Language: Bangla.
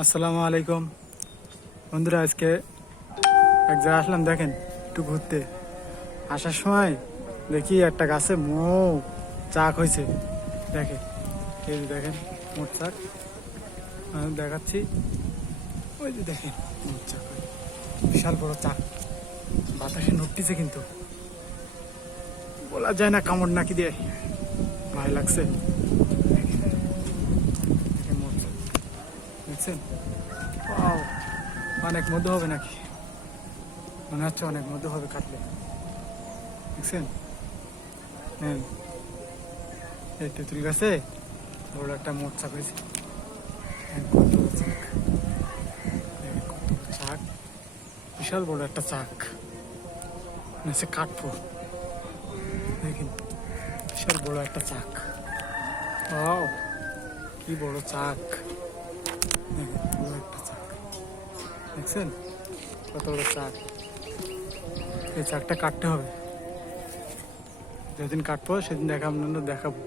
আসসালামু আলাইকুম বন্ধুরা, আজকে এক জায়গায় আসলাম। দেখেন, একটু ঘুরতে আসার সময় দেখি একটা গাছে চাক হয়েছে। দেখে, এই যে দেখেন মোট চাক, আমি দেখাচ্ছি। ওই যে দেখেন মোট চাক, বিশাল বড় চাক, বাতাসে নড়তিছে, কিন্তু বলা যায় না কামড় নাকি দিয়ে ভয় লাগছে। দেখেন মোট চাক, দেখছেন? Wow, অনেক মধু হবে নাকি, মনে হচ্ছে অনেক মধু হবে কাটলে। দেখছেন? হ্যাঁ, এই তেঁতুল গাছে বড় একটা মোট চাক হয়েছে। কত বড় চাক, কত বড় চাক, বিশাল বড় একটা চাক। সে কাটবো, দেখেন বিশাল বড় একটা চাক। ও কি বড় চাক, দেখেন বড় একটা চাক। দেখছেন কত বড় চাক? এই চাকটা কাটতে হবে, যেদিন কাটবো সেদিন দেখাবো।